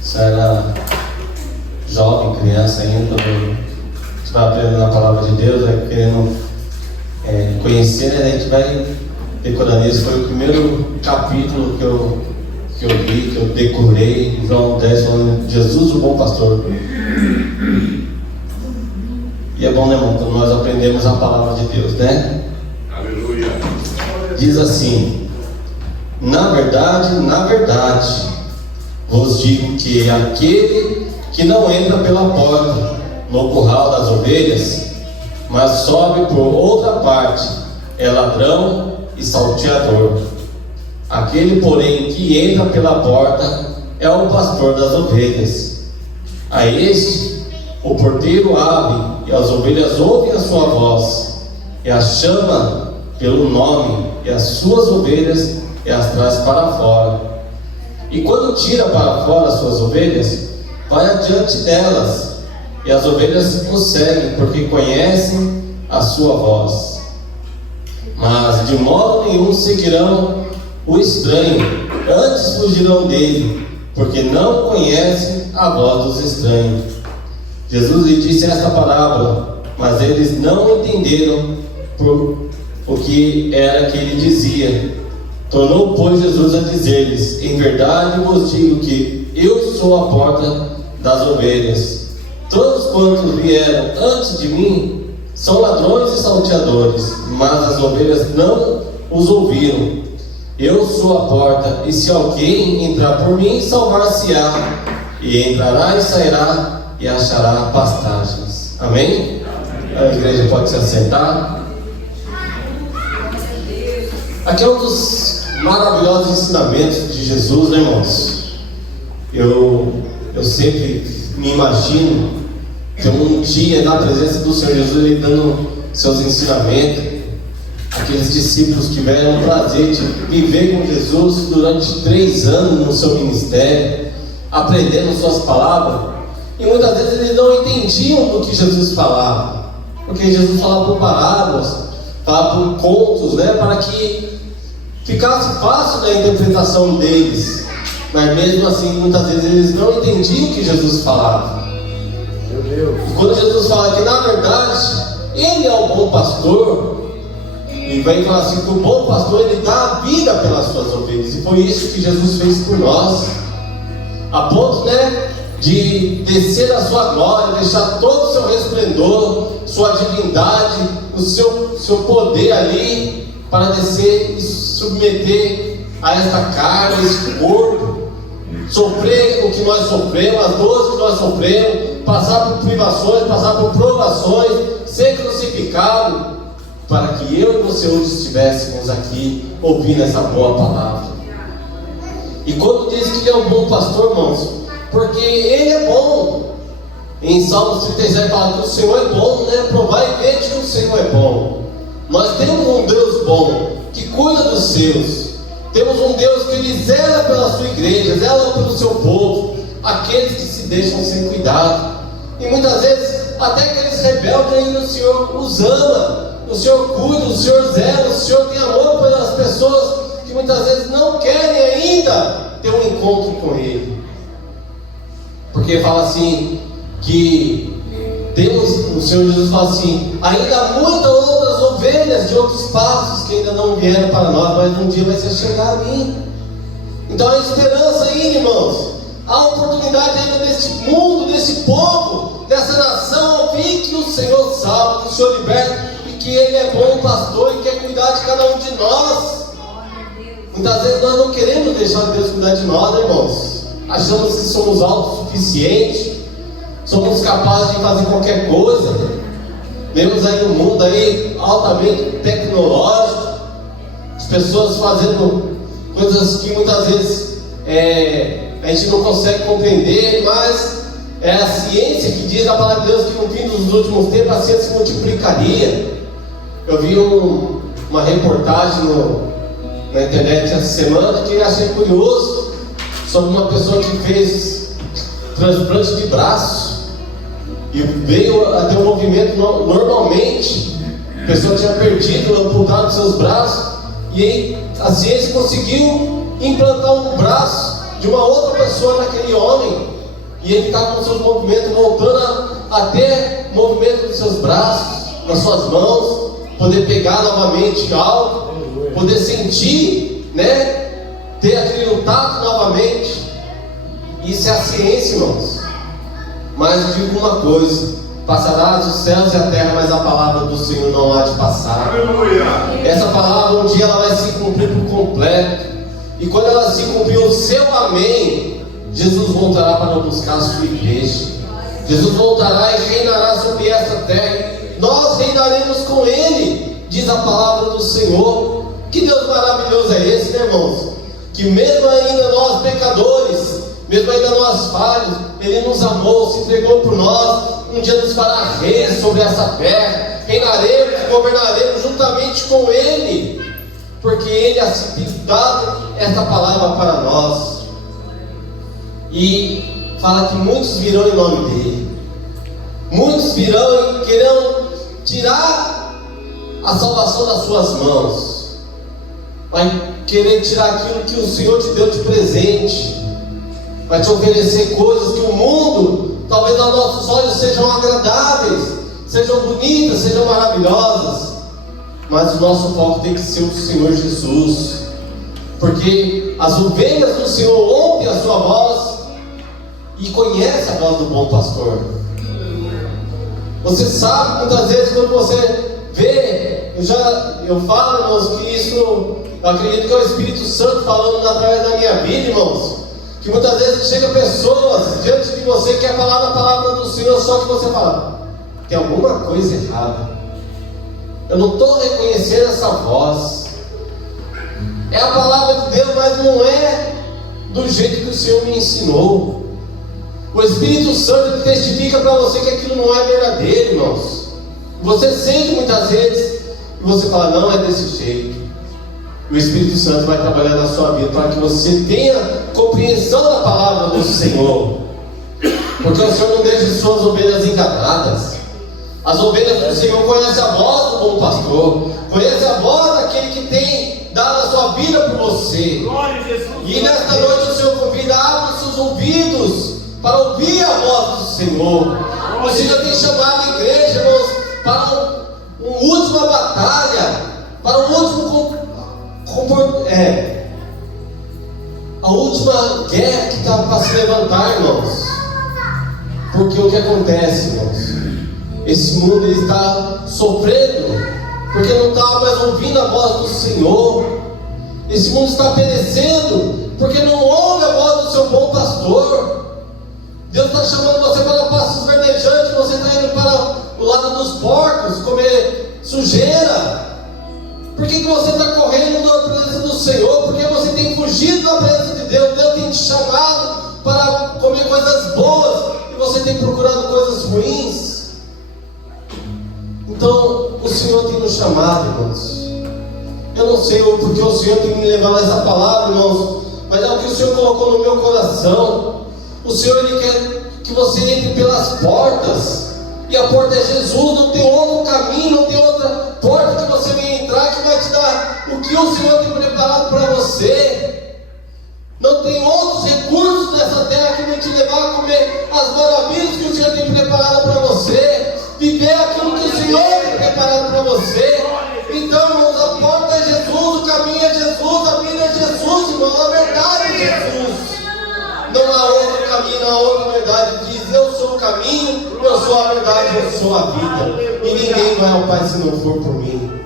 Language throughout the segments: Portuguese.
Você era jovem, criança ainda, você vai aprendendo a palavra de Deus, vai querendo conhecer, né? A gente vai decorando. Esse foi o primeiro capítulo que eu li, que eu decorei, João 10, falando Jesus, o bom pastor. E é bom, né, irmão, quando nós aprendemos a palavra de Deus, né? Aleluia. Diz assim: na verdade, vos digo que aquele que não entra pela porta no curral das ovelhas, mas sobe por outra parte, é ladrão e salteador. Aquele, porém, que entra pela porta é o pastor das ovelhas. A este o porteiro abre, e as ovelhas ouvem a sua voz, e as chama pelo nome, e as suas ovelhas e as traz para fora. E quando tira para fora as suas ovelhas, vai adiante delas, e as ovelhas o seguem, porque conhecem a sua voz. Mas de modo nenhum seguirão o estranho, antes fugirão dele, porque não conhecem a voz dos estranhos. Jesus lhe disse esta parábola, mas eles não entenderam por o que era que ele dizia. Tornou, pois, Jesus a dizer-lhes: em verdade vos digo que eu sou a porta das ovelhas. Todos quantos vieram antes de mim são ladrões e salteadores, mas as ovelhas não os ouviram. Eu sou a porta, e se alguém entrar por mim, salvar-se-á, e entrará e sairá e achará pastagens. Amém? A igreja pode se assentar. Aqui é um dos maravilhosos ensinamentos de Jesus, né, irmãos? Eu sempre me imagino que um dia na presença do Senhor Jesus, Ele dando seus ensinamentos. Aqueles discípulos tiveram o prazer de viver com Jesus durante 3 anos no seu ministério, aprendendo suas palavras. E muitas vezes eles não entendiam do que Jesus falava, porque Jesus falava por parábolas, falava por contos, né, para que ficasse fácil na interpretação deles. Mas mesmo assim, muitas vezes eles não entendiam o que Jesus falava. Meu Deus. E quando Jesus fala que na verdade Ele é o bom pastor, e vem falar assim que o bom pastor, ele dá a vida pelas suas ovelhas, e foi isso que Jesus fez por nós, a ponto, né, de descer a sua glória, deixar todo o seu resplendor, sua divindade, o seu poder ali, para descer e submeter a esta carne, a este corpo, sofrer o que nós sofremos, as dores que nós sofremos, passar por privações, passar por provações, ser crucificado, para que eu e você hoje estivéssemos aqui ouvindo essa boa palavra. E quando diz que Ele é um bom pastor, irmãos, porque Ele é bom. Em Salmos 37 fala que o Senhor é bom, né? Provar e ver que o Senhor é bom. Nós temos um Deus bom, que cuida dos seus. Temos um Deus que Ele zela pela sua igreja, zela pelo seu povo, aqueles que se deixam sem cuidado. E muitas vezes, até aqueles rebeldes ainda, o Senhor os ama, o Senhor cuida, o Senhor zela, o Senhor tem amor pelas pessoas que muitas vezes não querem ainda ter um encontro com Ele. Porque fala assim, que Deus, o Senhor Jesus fala assim: ainda há muitas outras ovelhas de outros pastos que ainda não vieram para nós, mas um dia vai ser chegar a mim. Então há esperança ainda, irmãos. Há oportunidade ainda neste mundo, neste povo, nessa nação, ouvir que o Senhor salva, que o Senhor liberta, e que Ele é bom pastor e quer cuidar de cada um de nós. Muitas vezes nós não queremos deixar Deus cuidar de nós, irmãos. Achamos que somos autossuficientes, somos capazes de fazer qualquer coisa. Vemos aí um mundo aí altamente tecnológico, as pessoas fazendo coisas que muitas vezes a gente não consegue compreender, mas é a ciência que diz na palavra de Deus que no fim dos últimos tempos a ciência se multiplicaria. Eu vi uma reportagem na internet essa semana que achei curioso, sobre uma pessoa que fez transplante de braço e veio a ter um movimento normalmente. A pessoa tinha perdido, amputado seus braços, e aí a ciência conseguiu implantar um braço de de uma outra pessoa naquele homem, e ele está com seus movimentos voltando até movimento dos seus braços, das suas mãos, poder pegar novamente algo, poder sentir, né? Ter aquele tato novamente. Isso é a ciência, irmãos. Mas eu digo uma coisa: passarás os céus e a terra, mas a palavra do Senhor não há de passar. Aleluia. Essa palavra um dia ela vai se cumprir por completo. E quando ela se cumprir o seu amém, Jesus voltará para buscar a sua igreja. Jesus voltará e reinará sobre essa terra. Nós reinaremos com Ele, diz a palavra do Senhor. Que Deus maravilhoso é esse, né, irmãos? Que mesmo ainda nós pecadores, mesmo ainda nós falhos, Ele nos amou, se entregou por nós. Um dia nos fará reis sobre essa terra. Reinaremos, governaremos juntamente com Ele, porque Ele assim tem dado esta palavra para nós. E fala que muitos virão em nome dEle. Muitos virão e querão tirar a salvação das suas mãos. Vai querer tirar aquilo que o Senhor te deu de presente. Vai te oferecer coisas que o mundo, talvez aos nossos olhos, sejam agradáveis, sejam bonitas, sejam maravilhosas. Mas o nosso foco tem que ser o Senhor Jesus. Porque as ovelhas do Senhor ouvem a sua voz e conhecem a voz do bom pastor. Você sabe, muitas vezes, quando você vê, eu falo, irmãos, que isso, eu acredito que é o Espírito Santo falando através da minha vida, irmãos, que muitas vezes chega pessoas diante de você que quer falar da palavra do Senhor, só que você fala: tem alguma coisa errada, eu não estou reconhecendo essa voz. É a palavra de Deus, mas não é do jeito que o Senhor me ensinou. O Espírito Santo testifica para você que aquilo não é verdadeiro, irmãos. Você sente muitas vezes e você fala: não é desse jeito. O Espírito Santo vai trabalhar na sua vida para que você tenha compreensão da palavra do Senhor, porque o Senhor não deixa suas ovelhas enganadas. As ovelhas do Senhor conhecem a voz do bom pastor, conhecem a voz daquele que tem dado a sua vida por você. Glória a Jesus. E nesta noite o Senhor convida: abra seus ouvidos para ouvir a voz do Senhor. O Senhor tem chamado a igreja, irmãos, para uma última batalha, para o último a última guerra que está para se levantar, irmãos. Porque o que acontece, irmãos? Esse mundo ele está sofrendo porque não está mais ouvindo a voz do Senhor. Esse mundo está perecendo porque não ouve a voz do seu bom pastor. Deus está chamando você para pastos verdejantes, você está indo para o lado dos porcos, comer sujeira. Por que você está correndo da presença do Senhor? Porque você tem fugido da presença de Deus. Deus tem te chamado para comer coisas boas e você tem procurado coisas ruins. Então o Senhor tem nos chamado, irmãos. Eu não sei porque o Senhor tem me levado essa palavra, irmãos, mas é o que o Senhor colocou no meu coração. O Senhor Ele quer que você entre pelas portas, e a porta é Jesus. Não tem outro caminho, não tem outra porta que você venha entrar que vai te dar o que o Senhor tem preparado para você. Não tem outros recursos nessa terra que vão te levar a comer as maravilhas que o Senhor tem preparado para você, viver aquilo que o Senhor tem preparado para você. Então, irmãos, a porta é Jesus, o caminho é Jesus, a vida é Jesus, irmãos, a verdade é Jesus. Não há outro caminho, não há outra verdade. Diz: eu sou o caminho, eu sou a verdade, eu sou a vida, e ninguém vai ao Pai se não for por mim.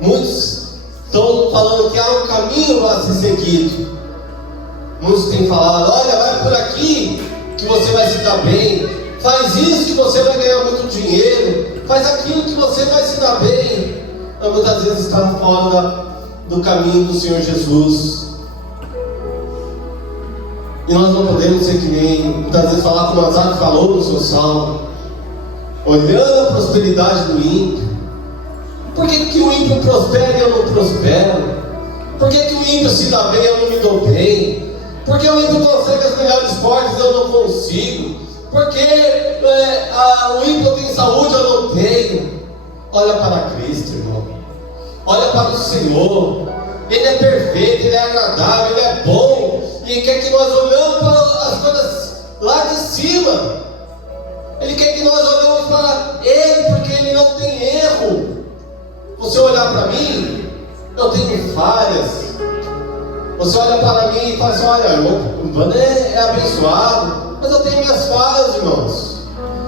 Muitos estão falando que há um caminho a ser seguido. Muitos têm falado: olha, vai por aqui que você vai se dar bem, faz isso que você vai ganhar muito dinheiro, faz aquilo que você vai se dar bem. Mas muitas vezes está fora do caminho do Senhor Jesus. E nós não podemos ser que nem, muitas vezes, falar como Asaf falou no seu salmo, olhando a prosperidade do ímpio. Por que o ímpio prospera e eu não prospero? Por que o ímpio se dá bem e eu não me dou bem? Por que o ímpio consegue as melhores portas e eu não consigo? Por que o ímpio tem saúde e eu não tenho? Olha para Cristo, irmão. Olha para o Senhor. Ele é perfeito, Ele é agradável, Ele é bom. E Ele quer que nós olhemos para as coisas lá de cima. Ele quer que nós olhemos para Ele, porque Ele não tem erro. Você olhar para mim, eu tenho falhas. Você olha para mim e fala assim: olha, o Vânia é abençoado, mas eu tenho minhas falhas, irmãos.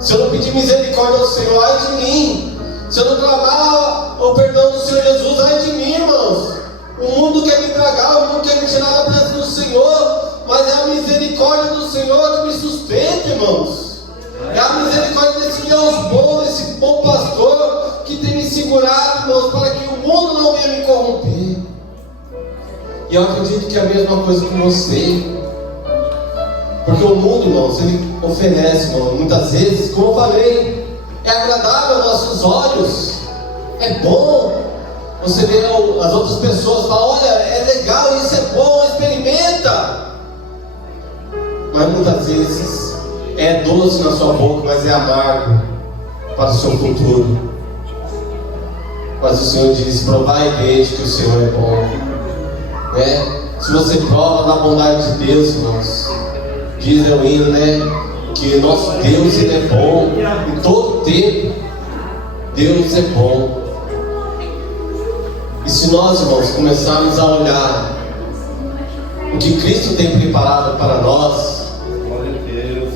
Se eu não pedir misericórdia ao Senhor, ai de mim. Se eu não clamar o perdão do Senhor Jesus, ai de mim, irmãos. O mundo quer me tragar, o mundo quer me tirar da presença do Senhor, mas é a misericórdia do Senhor que me sustenta, irmãos. É a misericórdia desse Deus bom, desse bom pastor, que tem me segurado, irmãos, para que o mundo não venha me corromper. E eu acredito que é a mesma coisa com você. Porque o mundo, irmãos, ele oferece, irmãos, muitas vezes, como eu falei, é agradável aos nossos olhos, é bom. Você vê as outras pessoas falam: olha, é legal, isso é bom, experimenta. Mas muitas vezes é doce na sua boca, mas é amargo para o seu futuro. Mas o Senhor diz: provai e vede que o Senhor é bom. Se você prova da bondade de Deus, irmãos, diz o hino, que nosso Deus, Ele é bom em todo tempo. Deus é bom. E se nós, irmãos, começarmos a olhar o que Cristo tem preparado para nós,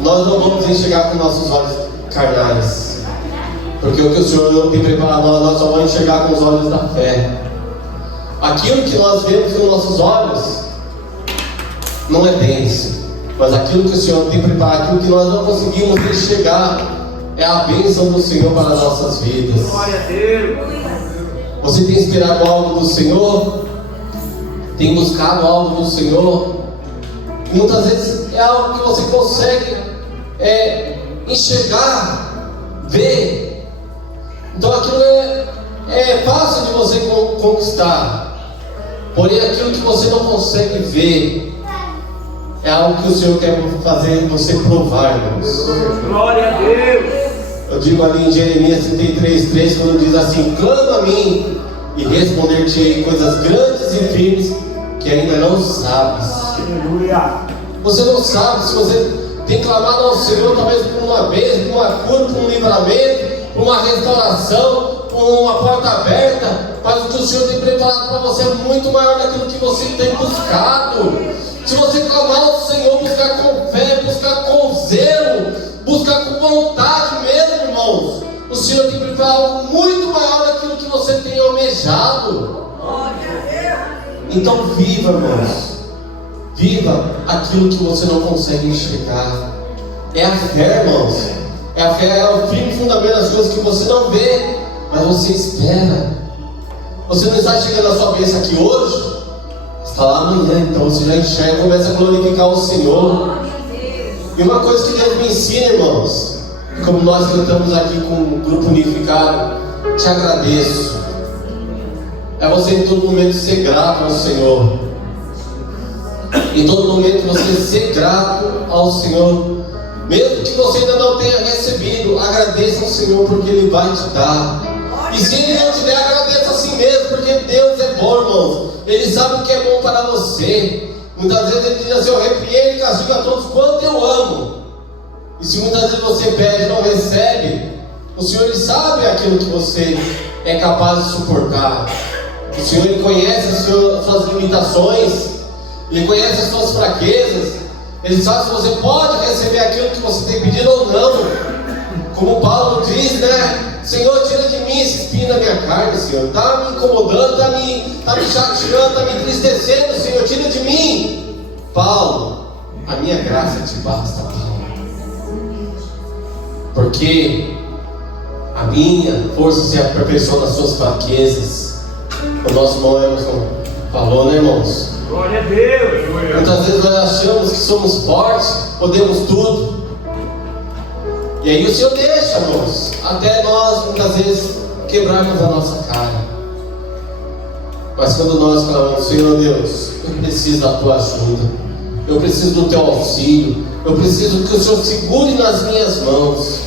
nós não vamos enxergar com nossos olhos carnais, porque o que o Senhor tem preparado para nós só vamos enxergar com os olhos da fé. Aquilo que nós vemos com nossos olhos não é bênção, mas aquilo que o Senhor tem preparado, aquilo que nós não conseguimos enxergar, é a bênção do Senhor para as nossas vidas. Glória a Deus. Você tem esperado algo do Senhor? Tem buscado algo do Senhor? E muitas vezes é algo que você consegue enxergar, ver. Então aquilo é fácil de você conquistar. Porém, aquilo que você não consegue ver é algo que o Senhor quer fazer você provar, irmãos. Glória a Deus. Eu digo ali em Jeremias 33:3, quando diz assim: clama a mim e responder-te-ei coisas grandes e firmes que ainda não sabes. Aleluia. Você não sabe se você tem clamado ao Senhor, talvez por uma bênção, por uma cura, por um livramento, por uma restauração, por uma porta aberta, mas o que o Senhor tem preparado para você é muito maior daquilo que você tem buscado. Se você clamar ao Senhor, buscar com fé, buscar com zelo, buscar com vontade mesmo, irmãos, o Senhor tem preparado algo muito maior daquilo que você tem almejado. Então viva, irmãos, viva aquilo que você não consegue enxergar. É a fé, irmãos. É a fé, é o firme fundamento das coisas que você não vê, mas você espera. Você não está chegando a sua bênção aqui hoje, está lá amanhã, então você já enxerga e começa a glorificar o Senhor. E uma coisa que Deus me ensina, irmãos, como nós cantamos aqui com o grupo unificado: te agradeço. É você em todo momento ser grato ao Senhor. Em todo momento você ser grato ao Senhor. Mesmo que você ainda não tenha recebido, agradeça ao Senhor, porque Ele vai te dar. E se Ele não te der, agradeça assim mesmo, porque Deus é bom, irmãos. Ele sabe o que é bom para você. Muitas vezes Ele diz assim: eu repreendo e castigo a todos quanto eu amo. E se muitas vezes você pede e não recebe, o Senhor Ele sabe aquilo que você é capaz de suportar. O Senhor Ele conhece as suas limitações, Ele conhece as suas fraquezas. Ele sabe se você pode receber aquilo que você tem pedido ou não. Como Paulo diz, Senhor, tira de mim esse espinho da minha carne, Senhor. Está me incomodando, está me chateando, está me entristecendo, Senhor. Tira de mim. Paulo, a minha graça te basta, Paulo. Porque a minha força se aperfeiçoa nas suas fraquezas. O nosso irmão Emerson falou, irmãos? Glória a Deus. Muitas vezes nós achamos que somos fortes, podemos tudo. E aí o Senhor deixa, irmãos, até nós muitas vezes quebrarmos a nossa cara. Mas quando nós falamos: Senhor Deus, eu preciso da tua ajuda, eu preciso do teu auxílio, eu preciso que o Senhor segure nas minhas mãos.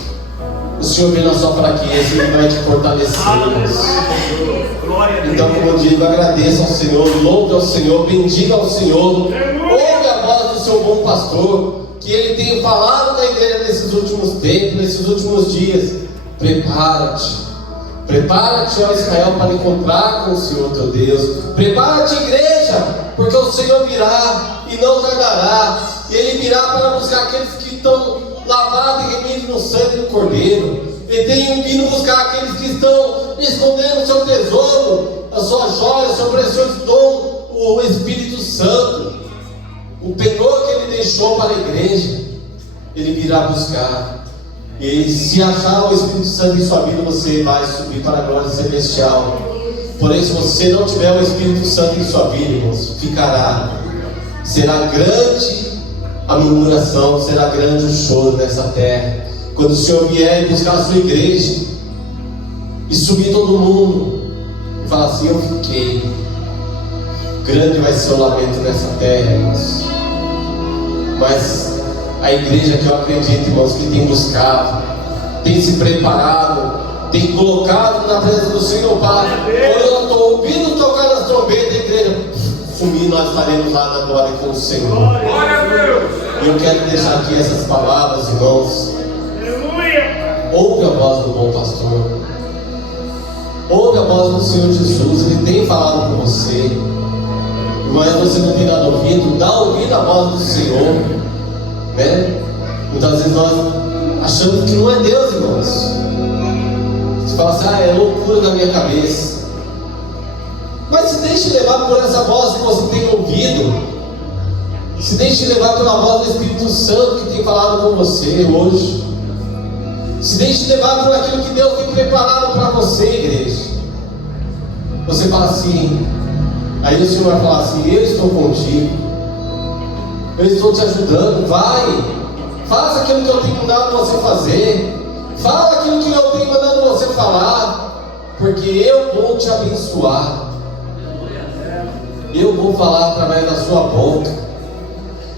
O Senhor vê na sua fraqueza e Ele vai te fortalecer. Glória a Deus. Então, como eu digo, agradeça ao Senhor, louve ao Senhor, bendiga ao Senhor. Ouve a voz do seu bom pastor, que Ele tem falado na igreja nesses últimos tempos, nesses últimos dias. Prepara-te. Prepara-te, ó Israel, para encontrar com o Senhor teu Deus. Prepara-te, igreja, porque o Senhor virá e não tardará. E Ele virá para buscar aqueles que estão lavados e remidos no sangue do Cordeiro. Ele tem vindo buscar aqueles que estão escondendo o seu tesouro, a sua joia, o seu precioso dom, o Espírito Santo, o penhor que Ele deixou para a igreja. Ele virá buscar. E se achar o Espírito Santo em sua vida, você vai subir para a glória celestial. Porém, se você não tiver o Espírito Santo em sua vida, irmãos, ficará. Será grande a murmuração, será grande o choro nessa terra. Quando o Senhor vier e buscar a sua igreja, e subir todo mundo, e falar assim: eu fiquei. Grande vai ser o lamento nessa terra, irmãos. Mas a igreja que eu acredito, irmãos, que tem buscado, tem se preparado, tem colocado na presença do Senhor, Pai. Quando eu estou ouvindo tocar nas trombetas, a igreja sumir, nós estaremos lá na glória com o Senhor. Glória a Deus. E eu quero deixar aqui essas palavras, irmãos. Aleluia. Ouve a voz do bom pastor. Ouve a voz do Senhor Jesus. Ele tem falado com você. Mas você não tem dado ouvido, dá ouvido à voz do Senhor, né? Muitas vezes nós achamos que não é Deus, irmãos. Você fala assim: é loucura da minha cabeça. Mas se deixe levar por essa voz que você tem ouvido. Se deixe levar pela voz do Espírito Santo que tem falado com você hoje. Se deixe levar por aquilo que Deus tem preparado para você, igreja. Você fala assim, aí o Senhor vai falar assim: eu estou contigo, eu estou te ajudando, vai, faça aquilo que eu tenho mandado você fazer, fala aquilo que eu tenho mandado você falar, porque eu vou te abençoar, eu vou falar através da sua boca,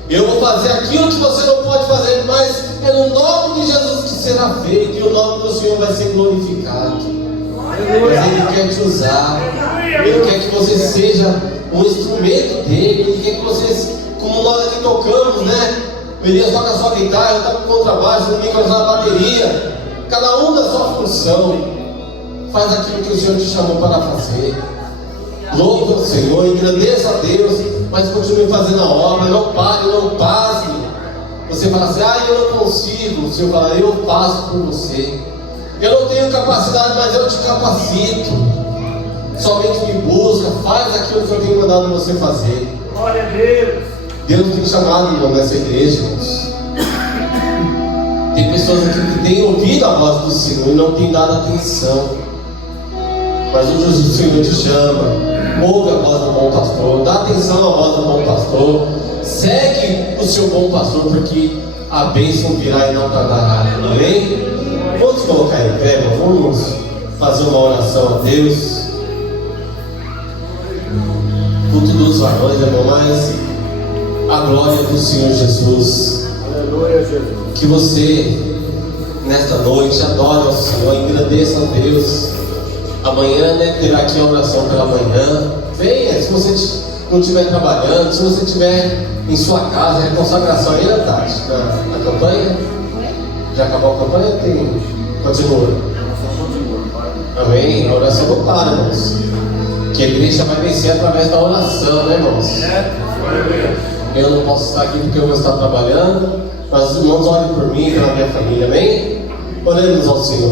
eu vou fazer aquilo que você não pode fazer, mas é no nome de Jesus que será feito, e o nome do Senhor vai ser glorificado. Mas Ele quer te usar, Ele quer que você seja um instrumento dele, Ele quer que vocês, como nós aqui tocamos, né? O Elias toca a sua guitarra, eu toco o contrabaixo, o Nicolas na bateria, cada um da sua função, faz aquilo que o Senhor te chamou para fazer. Louve o Senhor, engrandeça a Deus, mas continue fazendo a obra, não pare, não passe. Você fala assim: eu não consigo. O Senhor fala: eu faço por você. Eu não tenho capacidade, mas eu te capacito. Somente me busca, faz aquilo que eu tenho mandado você fazer. Glória a Deus. Deus tem chamado, irmão, nessa igreja, irmãos. Tem pessoas aqui que têm ouvido a voz do Senhor e não têm dado atenção. Mas hoje o Senhor te chama. Ouve a voz do bom pastor, dá atenção à voz do bom pastor, segue o seu bom pastor, porque a bênção virá e não tardará. Amém? Vamos colocar em pé, irmão. Vamos fazer uma oração a Deus. Culto dos varões, irmão, mas a glória do Senhor Jesus. Aleluia, Jesus. Que você, nesta noite, adore ao Senhor, engrandeça a Deus. Amanhã, né, terá aqui a oração pela manhã. Venha, se você não estiver trabalhando, se você estiver em sua casa, é consagração aí, né, Tati? Na campanha? Já acabou a campanha? Continua. Amém? A oração não para, irmãos. Que a igreja vai vencer através da oração, né, irmãos? Eu não posso estar aqui porque eu vou estar trabalhando, mas os irmãos orem por mim e pela minha família, amém? Oremos ao Senhor.